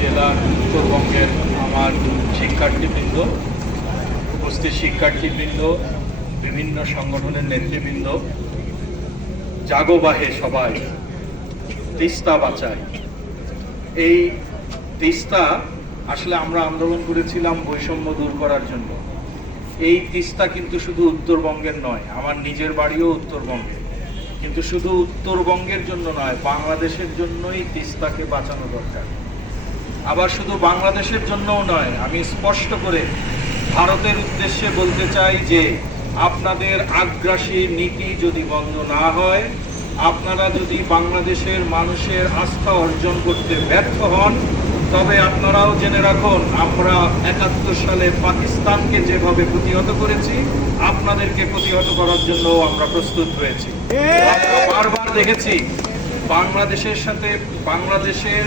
জেলার উত্তরবঙ্গের আমার শিক্ষার্থীবৃন্দ, উপস্থিত শিক্ষার্থীবৃন্দ, বিভিন্ন সংগঠনের নেতৃবৃন্দ, জাগোবাহে সবাই, তিস্তা বাঁচায়। এই তিস্তা আসলে আমরা আন্দোলন করেছিলাম বৈষম্য দূর করার জন্য। এই তিস্তা কিন্তু শুধু উত্তরবঙ্গের নয়, আমার নিজের বাড়িও উত্তরবঙ্গে। কিন্তু শুধু উত্তরবঙ্গের জন্য নয়, বাংলাদেশের জন্যই তিস্তাকে বাঁচানো দরকার। আবার শুধু বাংলাদেশের জন্যও নয়, আমি স্পষ্ট করে ভারতের উদ্দেশ্যে বলতে চাই যে আপনাদের আগ্রাসী নীতি যদি বন্ধ না হয়, আপনারা যদি বাংলাদেশের মানুষের আস্থা অর্জন করতে ব্যর্থ হন, তবে আপনারাও জেনে রাখুন, আমরা একাত্তর সালে পাকিস্তানকে যেভাবে প্রতিহত করেছি, আপনাদেরকে প্রতিহত করার জন্য আমরা প্রস্তুত হয়েছি। বারবার দেখেছি, বাংলাদেশের সাথে বাংলাদেশের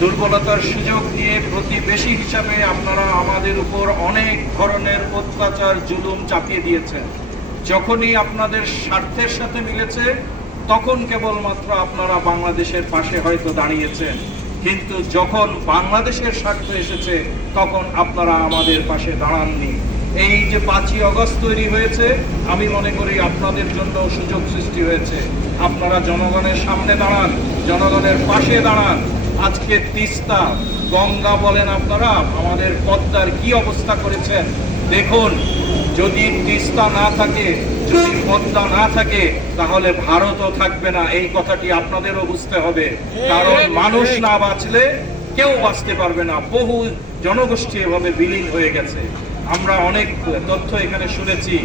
দুর্বলতার সুযোগ নিয়ে প্রতিবেশী হিসাবে আপনারা আমাদের উপর অনেক ধরনের অত্যাচার, জুলুম চাপিয়ে দিয়েছেন। যখনই আপনাদের স্বার্থের সাথে মিলেছে, তখন কেবলমাত্র আপনারা বাংলাদেশের পাশে হয়তো দাঁড়িয়েছেন। কিন্তু যখন বাংলাদেশের স্বার্থ এসেছে, তখন আপনারা আমাদের পাশে দাঁড়াননি। এই যে পাঁচই অগস্ট তৈরি হয়েছে, আমি মনে করি আপনাদের জন্য সুযোগ সৃষ্টি হয়েছে। আপনারা জনগণের সামনে দাঁড়ান, জনগণের পাশে দাঁড়ান। আজকে তিস্তা, গঙ্গা বলেন আপনারা, আমাদের পদ্মার কি অবস্থা করেছেন? দেখুন, যদি তিস্তা না থাকে, যদি পদ্মা না থাকে, তাহলে ভারতও থাকবে না। এই কথাটি আপনাদেরও বুঝতে হবে। কারণ মানুষ না বাঁচলে কেউ বাঁচতে পারবে না। বহু জনগোষ্ঠী এভাবে বিলীন হয়ে গেছে। আমরা অনেক তথ্য এখানে শুনেছি।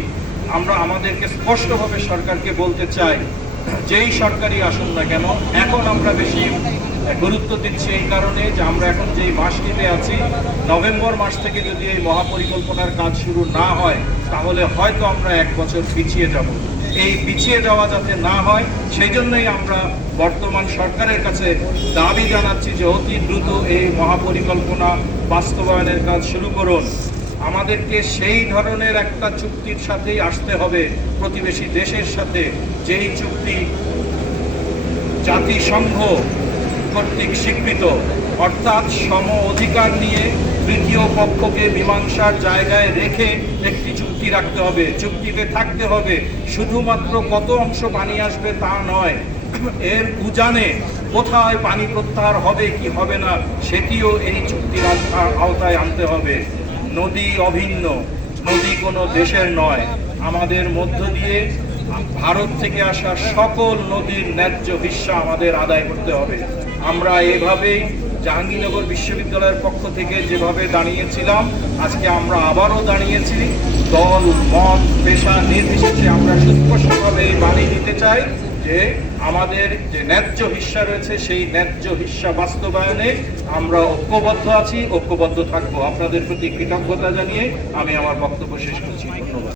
আমরা আমাদেরকে স্পষ্টভাবে সরকারকে বলতে চাই, যেই সরকারি আসুন না কেন, এখন আমরা বেশি গুরুত্ব দিচ্ছি এই কারণে যে আমরা এখন যেই মাসটিতে আছি, নভেম্বর মাস থেকে যদি এই মহাপরিকল্পনার কাজ শুরু না হয়, তাহলে হয়তো আমরা এক বছর পিছিয়ে যাব। এই পিছিয়ে যাওয়া যাতে না হয়, সেই জন্যই আমরা বর্তমান সরকারের কাছে দাবি জানাচ্ছি যে অতি দ্রুত এই মহাপরিকল্পনা বাস্তবায়নের কাজ শুরু করুন। আমাদেরকে সেই ধরনের একটা চুক্তির সাথেই আসতে হবে, প্রতিবেশী দেশের সাথে। যেই চুক্তি জাতিসংঘ কর্তৃক স্বীকৃত, অর্থাৎ সম অধিকার নিয়ে তৃতীয় পক্ষকে মীমাংসার জায়গায় রেখে একটি চুক্তি রাখতে হবে। চুক্তিতে থাকতে হবে। শুধুমাত্র কত অংশ পানি আসবে তা নয়। এর উজানে কোথায় পানি প্রত্যাহার হবে, কি হবে না, সেটিও এই চুক্তির আওতা- আওতায় আনতে হবে। নদী অভিন্ন। নদী কোনো দেশের নয়। আমাদের মধ্য দিয়ে ভারত থেকে আসা সকল নদীর ন্যায্য হিস্সা আমাদের আদায় করতে হবে। আমরা এভাবেই জাহাঙ্গীরনগর বিশ্ববিদ্যালয়ের পক্ষ থেকে যেভাবে দাঁড়িয়েছিলাম, আজকে আমরা আবারও দাঁড়িয়েছি। দল, মত, পেশা নির্বিশেষে আমরা সুস্পষ্টভাবে এই বাণী দিতে চাই যে আমাদের যে ন্যায্য হিস্সা রয়েছে, সেই ন্যায্য হিস্সা বাস্তবায়নে আমরা ঐক্যবদ্ধ আছি, ঐক্যবদ্ধ থাকব। আপনাদের প্রতি কৃতজ্ঞতা জানিয়ে আমি আমার বক্তব্য শেষ করছি। ধন্যবাদ।